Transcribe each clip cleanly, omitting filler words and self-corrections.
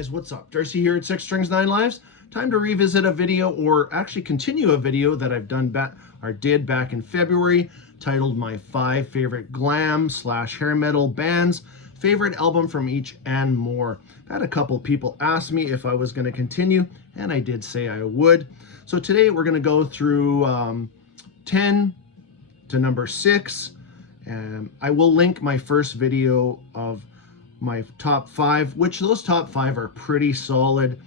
Guys, what's up? Darcy here at 6 Strings 9 Lives. Time to revisit a video, or actually continue a video that I've did back in February, titled My 5 Favorite Glam / Hair Metal Bands, Favorite Album from Each and More. I had a couple people ask me if I was going to continue, and I did say I would. So today we're going to go through 10 to number 6, and I will link my first video of my top 5, which those top 5 are pretty solid.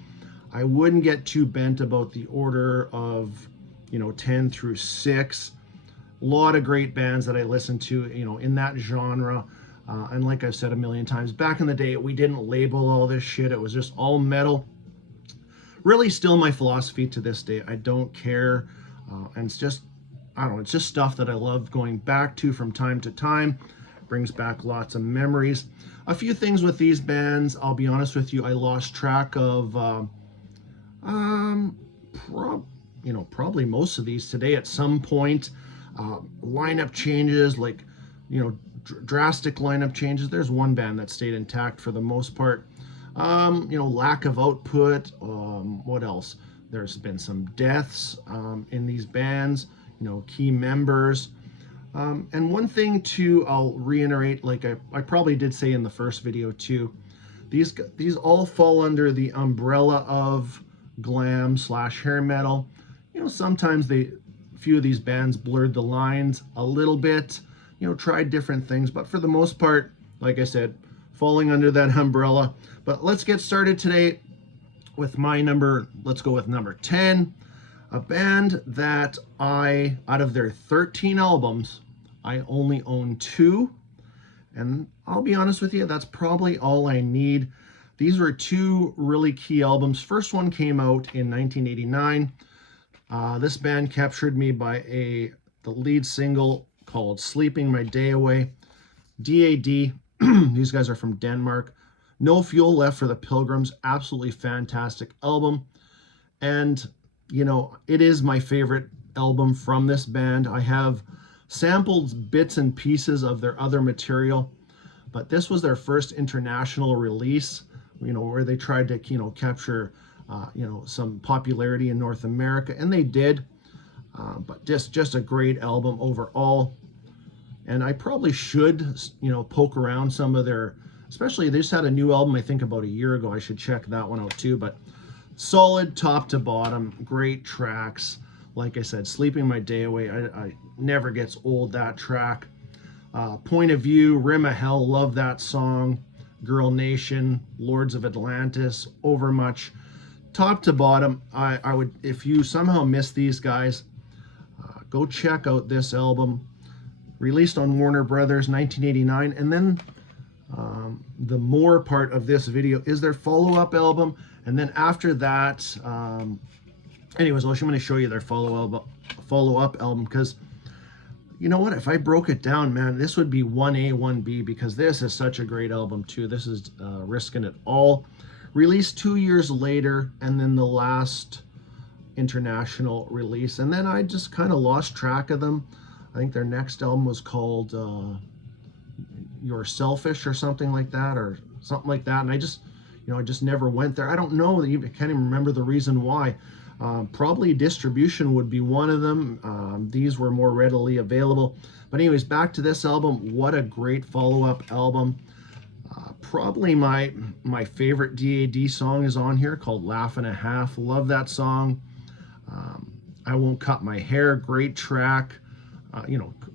I wouldn't get too bent about the order of 10 through 6. A lot of great bands that I listen to in that genre, and like I've said a million times, back in the day we didn't label all this shit. It was just all metal. Really still my philosophy to this day. I don't care, and it's just, I don't know, it's just stuff that I love going back to from time to time. Brings back lots of memories. A few things with these bands, I'll be honest with you, I lost track of probably most of these today at some point. Lineup changes, like drastic lineup changes. There's one band that stayed intact for the most part. Lack of output. What else? There's been some deaths in these bands, key members. And one thing too, I'll reiterate, like I probably did say in the first video too, these all fall under the umbrella of glam / hair metal. Sometimes a few of these bands blurred the lines a little bit, tried different things, but for the most part, like I said, falling under that umbrella. But let's get started today with let's go with number 10. A band that out of their 13 albums, I only own 2. And I'll be honest with you, that's probably all I need. These were 2 really key albums. First one came out in 1989. This band captured me by the lead single called Sleeping My Day Away. DAD, these guys are from Denmark. No Fuel Left for the Pilgrims, absolutely fantastic album. And it is my favorite album from this band. I have sampled bits and pieces of their other material, but this was their first international release, where they tried to, capture, some popularity in North America, and they did. But just a great album overall. And I probably should, poke around some of their, especially they just had a new album, I think about a year ago. I should check that one out too, but solid top to bottom, great tracks. Like I said, Sleeping My Day Away, I never gets old, that track. Point of View, Rim of Hell, love that song. Girl Nation, Lords of Atlantis, Overmuch. Top to bottom, I would, if you somehow miss these guys, go check out this album. Released on Warner Brothers, 1989. And then the more part of this video is their follow-up album. And then after that, anyways, I'm going to show you their follow-up album, because you know what? If I broke it down, man, this would be 1A, 1B, because this is such a great album too. This is Risking It All. Released 2 years later, and then the last international release. And then I just kind of lost track of them. I think their next album was called You're Selfish or something like that, And I just, I just never went there. I don't know. I can't even remember the reason why. Probably distribution would be one of them. These were more readily available. But anyways, back to this album. What a great follow-up album. Probably my favorite DAD song is on here, called Laugh and a Half. Love that song. I Won't Cut My Hair, great track.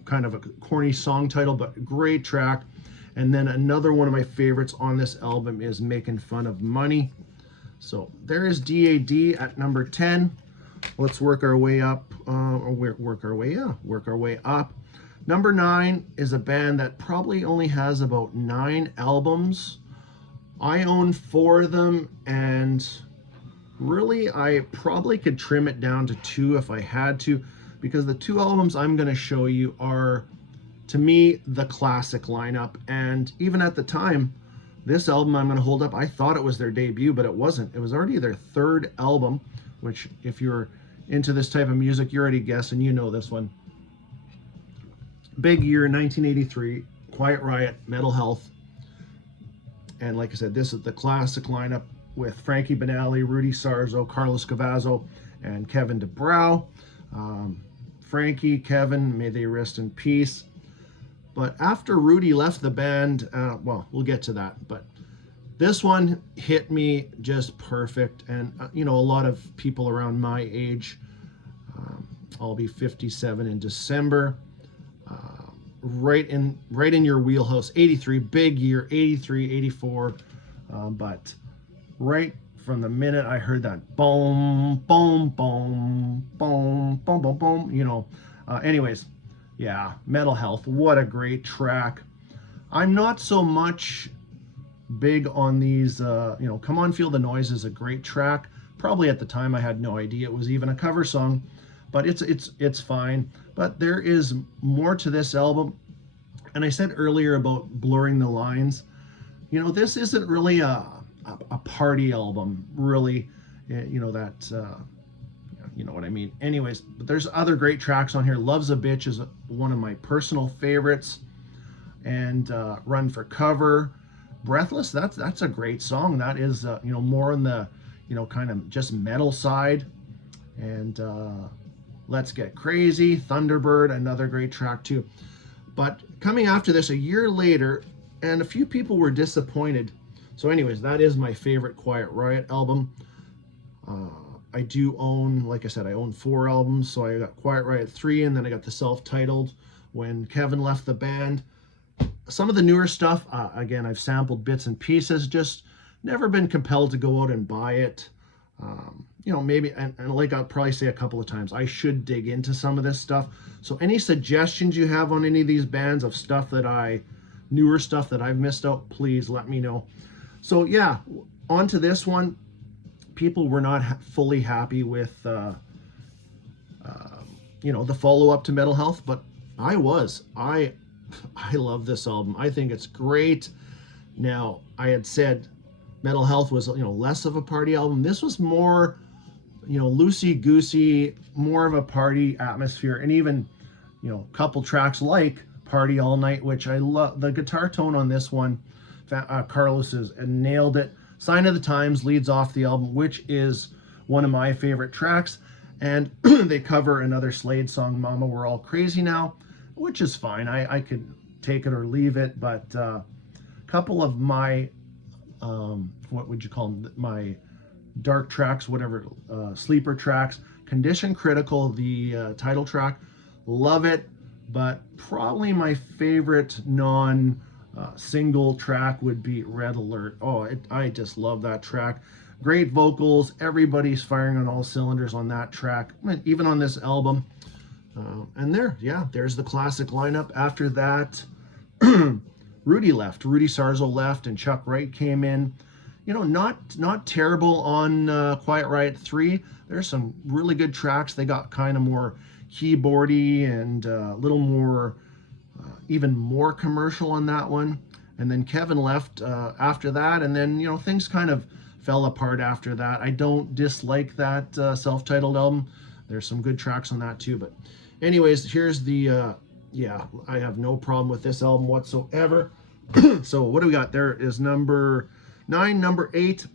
Kind of a corny song title, but great track. And then another one of my favorites on this album is Making Fun of Money. So there is DAD at number 10. Let's work our way up. Work our way up. Number 9 is a band that probably only has about 9 albums. I own 4 of them, and really I probably could trim it down to 2 if I had to, because the 2 albums I'm going to show you are, to me, the classic lineup. And even at the time, this album I'm going to hold up, I thought it was their debut, but it wasn't. It was already their 3rd album, which if you're into this type of music, you already guessed, and you know this one. Big year, 1983, Quiet Riot, Metal Health. And like I said, this is the classic lineup. with Frankie Banali, Rudy Sarzo, Carlos Cavazzo, and Kevin DeBrow. Frankie, Kevin, may they rest in peace. But after Rudy left the band, well, we'll get to that. But this one hit me just perfect. And, you know, a lot of people around my age, I'll be 57 in December, right in your wheelhouse. 83, big year, 83, 84. But right from the minute I heard that boom, boom, boom, boom, boom, boom, boom, you know, anyways, yeah, Metal Health, what a great track. I'm not so much big on these, you know, Come On Feel the Noise is a great track. Probably at the time I had no idea it was even a cover song, but it's fine. But there is more to this album. And I said earlier about blurring the lines. You know, this isn't really a party album, really. You know, that, you know what I mean. Anyways, but there's other great tracks on here. Love's a Bitch is one of my personal favorites. And Run for Cover. Breathless, that's a great song. That is, you know, more on the, you know, kind of just metal side. And Let's Get Crazy, Thunderbird, another great track too. But coming after this a year later, and a few people were disappointed. So anyways, that is my favorite Quiet Riot album. I do own, like I said, I own 4 albums. So I got Quiet Riot 3, and then I got the self-titled when Kevin left the band. Some of the newer stuff, again, I've sampled bits and pieces, just never been compelled to go out and buy it. You know, maybe, and like I'll probably say a couple of times, I should dig into some of this stuff. So any suggestions you have on any of these bands of stuff that newer stuff that I've missed out, please let me know. So yeah, on to this one. People were not fully happy with, you know, the follow-up to Metal Health, but I was. I love this album. I think it's great. Now, I had said Metal Health was, you know, less of a party album. This was more, you know, loosey-goosey, more of a party atmosphere, and even, you know, a couple tracks like Party All Night, which I love. The guitar tone on this one, Carlos has nailed it. Sign of the Times leads off the album, which is one of my favorite tracks. And they cover another Slade song, Mama We're All Crazy Now, which is fine. I could take it or leave it, but a couple of my, what would you call them? My dark tracks, whatever, sleeper tracks. Condition Critical, the title track, love it, but probably my favorite single track would be Red Alert. Oh, I just love that track. Great vocals. Everybody's firing on all cylinders on that track, even on this album. And there's the classic lineup. After that, Rudy left. Rudy Sarzo left, and Chuck Wright came in. You know, not terrible on Quiet Riot 3. There's some really good tracks. They got kind of more keyboardy and a little more, even more commercial on that one. And then Kevin left after that, and then, you know, things kind of fell apart after that. I don't dislike that self-titled album. There's some good tracks on that too. But anyways, here's the, I have no problem with this album whatsoever. So what do we got? There is number 9, number 8,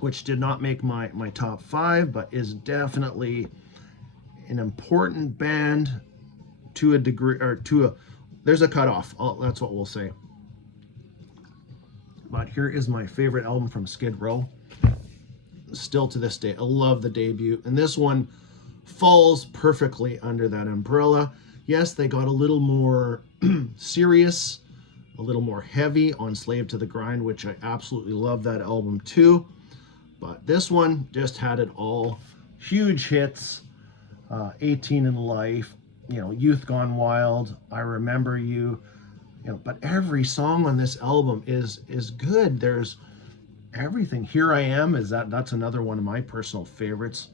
which did not make my top 5, but is definitely an important band to a degree, or there's a cutoff. That's what we'll say. But here is my favorite album from Skid Row. Still to this day, I love the debut. And this one falls perfectly under that umbrella. Yes, they got a little more serious, a little more heavy on Slave to the Grind, which I absolutely love that album too. But this one just had it all. Huge hits, 18 in Life, you know, Youth Gone Wild, I Remember You. You know, but every song on this album is good. There's everything. Here I Am that's another one of my personal favorites.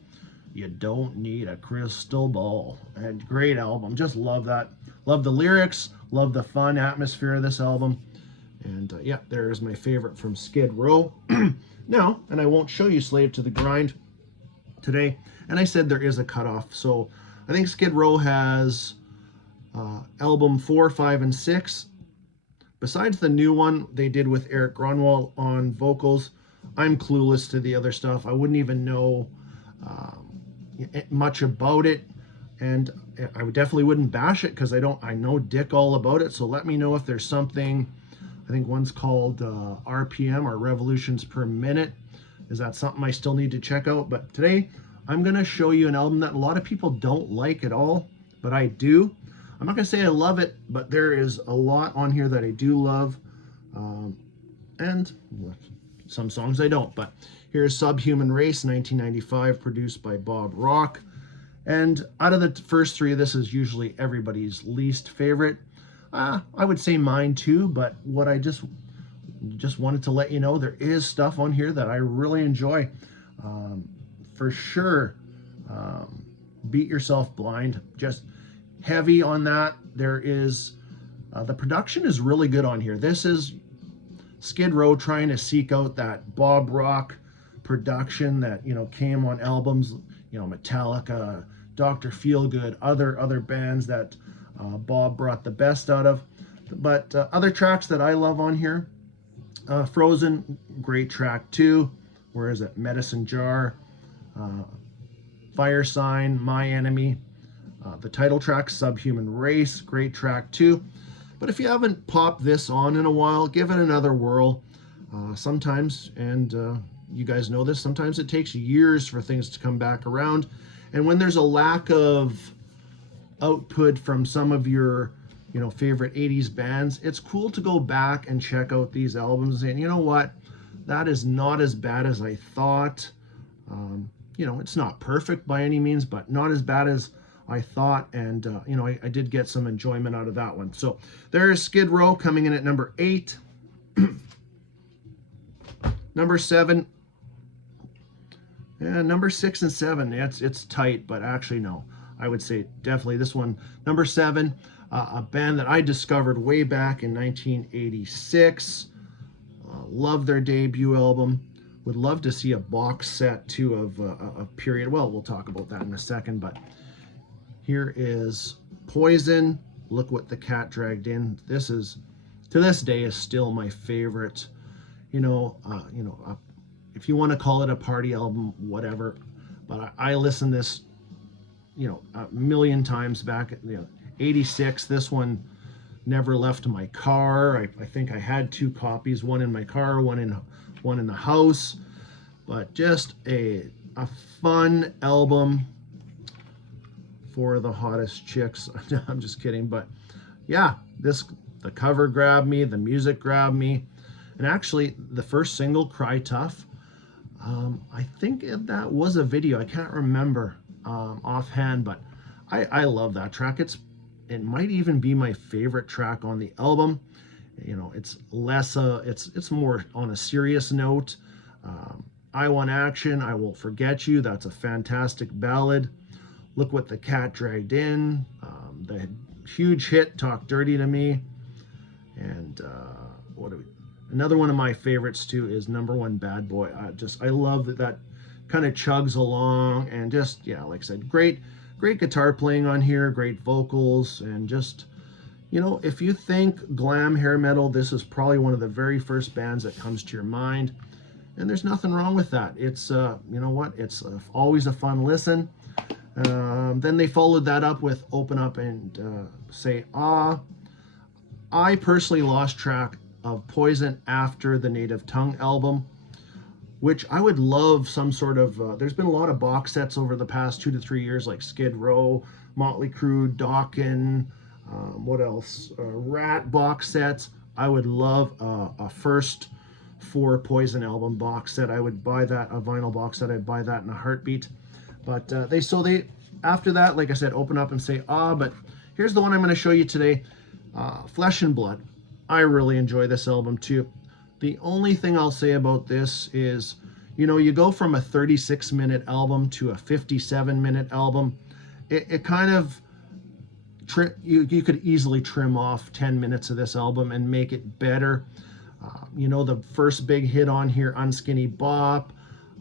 You Don't Need a Crystal Ball. And great album. Just love that. Love the lyrics. Love the fun atmosphere of this album. And there's my favorite from Skid Row. Now, and I won't show you Slave to the Grind today. And I said there is a cutoff. So I think Skid Row has album 4, 5, and 6. Besides the new one they did with Eric Grunwald on vocals, I'm clueless to the other stuff. I wouldn't even know much about it, and I would definitely wouldn't bash it because I know dick all about it. So let me know if there's something. I think one's called RPM, or revolutions per minute. Is that something I still need to check out? But today I'm going to show you an album that a lot of people don't like at all, but I do. I'm not going to say I love it, but there is a lot on here that I do love. And some songs I don't. But here's Subhuman Race, 1995, produced by Bob Rock. And out of the first three, this is usually everybody's least favorite. I would say mine too, but what I just wanted to let you know, there is stuff on here that I really enjoy. For sure, Beat Yourself Blind, just heavy on that. There is, the production is really good on here. This is Skid Row trying to seek out that Bob Rock production that, came on albums, Metallica, Dr. Feelgood, other bands that Bob brought the best out of. But other tracks that I love on here, Frozen, great track too. Where is it? Medicine Jar, Fire Sign, My Enemy. The title track, Subhuman Race, great track too. But if you haven't popped this on in a while, give it another whirl. Sometimes, and you guys know this, sometimes it takes years for things to come back around. And when there's a lack of output from some of your, favorite 80s bands, it's cool to go back and check out these albums. And you know what? That is not as bad as I thought. It's not perfect by any means, but not as bad as I thought. And, I did get some enjoyment out of that one. So there's Skid Row coming in at number 8. Number 7. Yeah, number 6 and 7, it's tight, but actually no. I would say definitely this one. Number 7, a band that I discovered way back in 1986. Love their debut album. Would love to see a box set too of a period. Well, we'll talk about that in a second, but here is Poison. Look What the Cat Dragged In. This is, to this day, is still my favorite. If you want to call it a party album, whatever. But I listened to this, a million times back at 86. This one never left my car. I think I had 2 copies, one in my car, one in the house. But just a fun album for the hottest chicks. I'm just kidding, but yeah, the cover grabbed me, the music grabbed me, and actually the first single, Cry Tough, I think that was a video. I can't remember offhand, but I love that track. It might even be my favorite track on the album. It's less it's more on a serious note. I Want Action, I Won't Forget You. That's a fantastic ballad. Look What the Cat Dragged In. The huge hit, Talk Dirty to Me. And another one of my favorites too is Number 1 Bad Boy. I love that kind of chugs along, and just, like I said, great guitar playing on here, great vocals, and just, if you think glam hair metal, this is probably one of the very first bands that comes to your mind, and there's nothing wrong with that. It's it's always a fun listen. Then they followed that up with Open Up and Say Ah. I personally lost track of Poison after the Native Tongue album, which I would love some sort of, there's been a lot of box sets over the past 2 to 3 years, like Skid Row, Motley Crue, Dokken, what else? Rat box sets. I would love a first 4 Poison album box set. I would buy that, a vinyl box set. I'd buy that in a heartbeat. But they after that, like I said, Open Up and Say Ah. But here's the one I'm going to show you today, Flesh and Blood. I really enjoy this album too. The only thing I'll say about this is, you go from a 36-minute album to a 57-minute album. It kind of, you could easily trim off 10 minutes of this album and make it better. The first big hit on here, Unskinny Bop.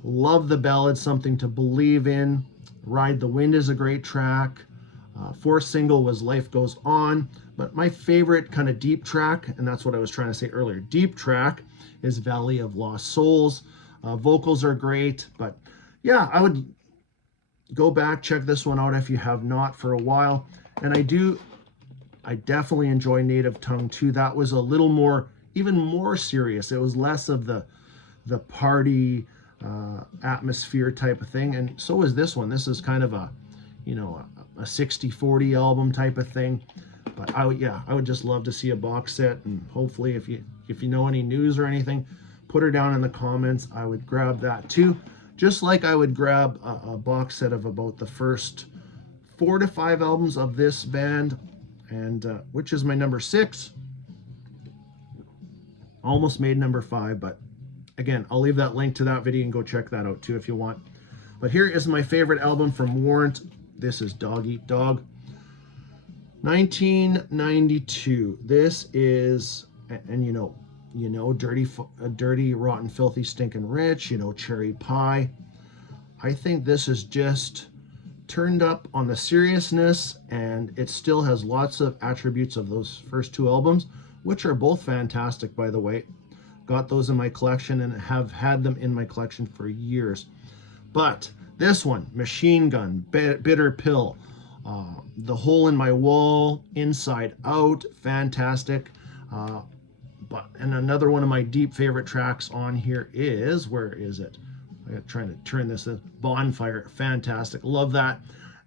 Love the ballad, Something to Believe In. Ride the Wind is a great track. Fourth single was Life Goes On. But my favorite kind of deep track, and that's what I was trying to say earlier, deep track, is Valley of Lost Souls. Vocals are great, but yeah, I would go back, check this one out if you have not for a while. And I definitely enjoy Native Tongue too. That was a little more, even more serious. It was less of the party atmosphere type of thing, and so is this one. This is kind of a, you know, a 60-40 album type of thing. But I would just love to see a box set, and hopefully if you know any news or anything, put her down in the comments. I would grab that too, just like I would grab a box set of about the first 4 to 5 albums of this band, and which is my number 6. Almost made number 5, but again, I'll leave that link to that video and go check that out too if you want. But here is my favorite album from Warrant. This is Dog Eat Dog, 1992. This is, and you know, dirty, rotten, filthy, stinking rich. You know, cherry pie. I think this is just turned up on the seriousness, and it still has lots of attributes of those first 2 albums, which are both fantastic, by the way. Got those in my collection and have had them in my collection for years. But this one, Machine Gun, Bitter Pill, The Hole in My Wall, Inside Out, fantastic. And another one of my deep favorite tracks on here is, where is it? I'm trying to turn this, Bonfire, fantastic. Love that.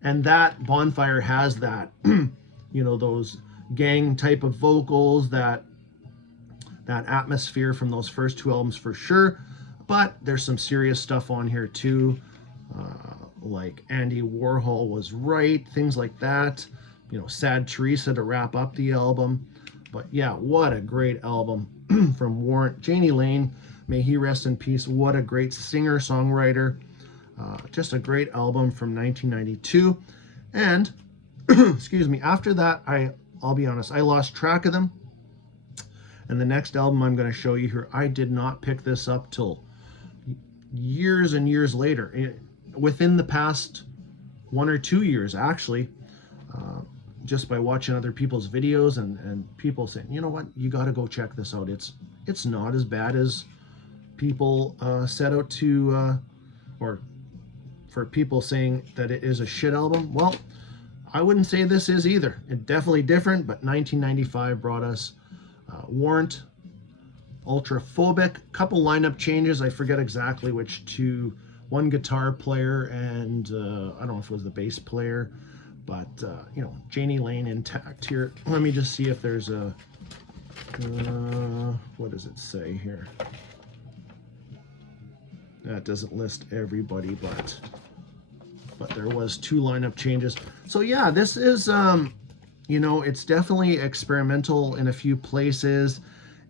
And that Bonfire has that, you know, those gang type of vocals, that atmosphere from those first 2 albums for sure. But there's some serious stuff on here too, like Andy Warhol Was Right, things like that. You know, Sad Teresa to wrap up the album. But yeah, what a great album from Warrant. Jani Lane, may he rest in peace. What a great singer-songwriter. Just a great album from 1992. And, excuse me, after that, I'll be honest, I lost track of them. And the next album I'm going to show you here, I did not pick this up till years and years later. Within the past 1 or 2 years, actually, just by watching other people's videos and people saying, you know what, you got to go check this out. It's not as bad as people set out to, or for people saying that it is a shit album. Well, I wouldn't say this is either. It's definitely different, but 1995 brought us Warrant, Ultraphobic, couple lineup changes. I forget exactly which 2. One guitar player and I don't know if it was the bass player, but you know, Jani Lane intact here. Let me just see if there's a what does it say here? That doesn't list everybody, but there was 2 lineup changes. So yeah, this is you know, it's definitely experimental in a few places.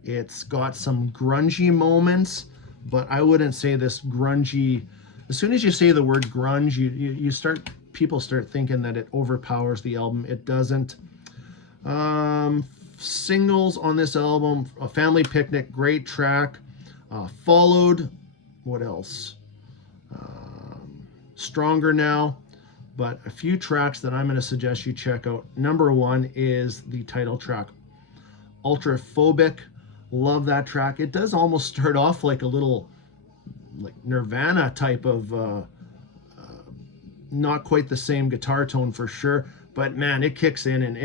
It's got some grungy moments, but I wouldn't say this grungy. As soon as you say the word grunge, people start thinking that it overpowers the album. It doesn't. Singles on this album: A Family Picnic, great track. Followed, what else? Stronger Now. But a few tracks that I'm going to suggest you check out. Number 1 is the title track, Ultraphobic. Love that track. It does almost start off like a little, like Nirvana type of, not quite the same guitar tone for sure, but man, it kicks in and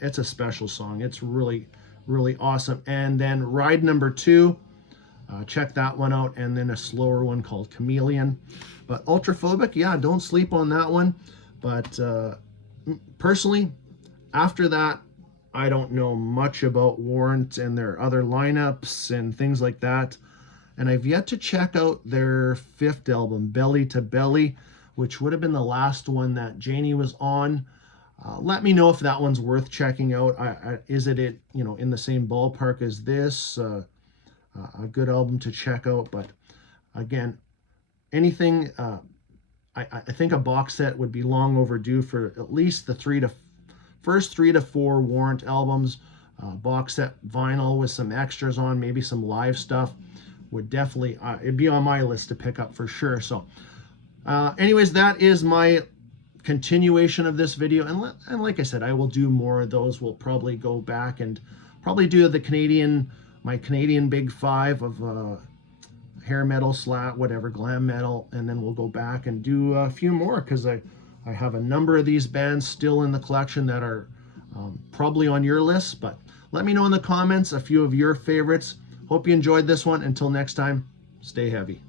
it's a special song. It's really, really awesome. And then Ride number 2, check that one out. And then a slower one called Chameleon. But Ultraphobic, yeah, don't sleep on that one. But personally, after that, I don't know much about Warrant and their other lineups and things like that. And I've yet to check out their 5th album, Belly to Belly, which would have been the last one that Jani was on. Let me know if that one's worth checking out. Is it you know, in the same ballpark as this? A good album to check out. But again, anything, I think a box set would be long overdue for at least the first 3 to 4 Warrant albums. Box set vinyl with some extras on, maybe some live stuff, would definitely, it'd be on my list to pick up for sure. So anyways, that is my continuation of this video. And like I said, I will do more of those. We'll probably go back and probably do my Canadian Big 5 of, I hair metal, slat, whatever, glam metal, and then we'll go back and do a few more, because I have a number of these bands still in the collection that are probably on your list. But let me know in the comments a few of your favorites. Hope you enjoyed this one. Until next time, stay heavy.